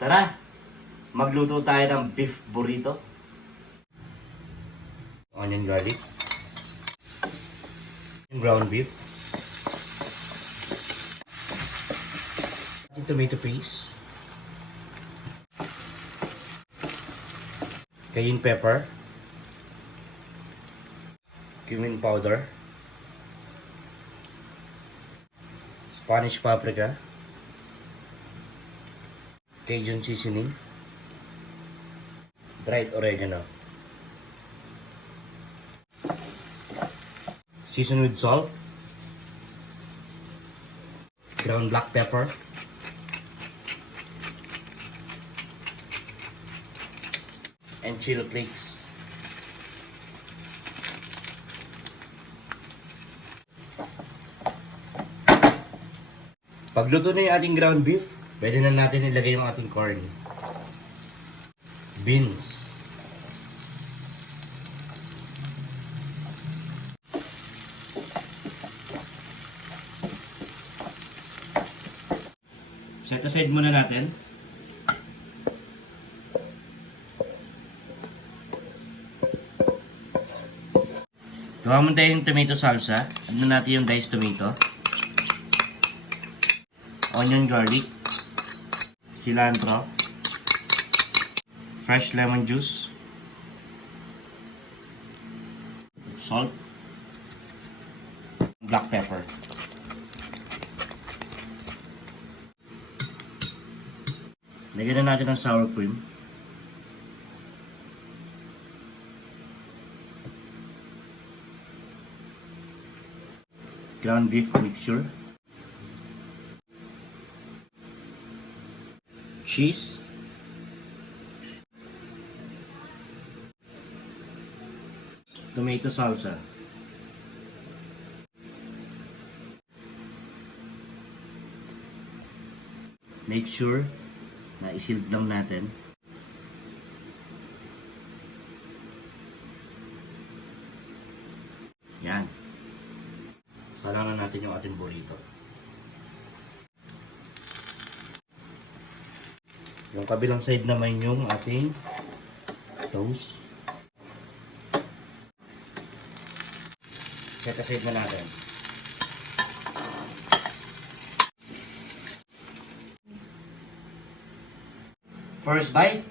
Tara, magluto tayo ng beef burrito. Onion garlic. Ground beef. Tomato paste. Cayenne pepper. Cumin powder. Spanish paprika. Cajun seasoning. Dried oregano. Season with salt. Ground black pepper. And chili flakes. Pagluto na yung ating ground beef, pwede na natin ilagay yung ating corn. Beans. Set aside muna natin. Gawa mo tayo yung tomato salsa. Ano natin yung diced tomato. Onion garlic. Cilantro. Fresh lemon juice. Salt. Black pepper. Lagyan na natin ng sour cream. Ground beef mixture. Cheese. Tomato salsa. Make sure na i-sealed lang natin. Yan. Salangan natin yung ating burrito. Yung kabilang side naman yung ating toast. Set aside na natin. First bite.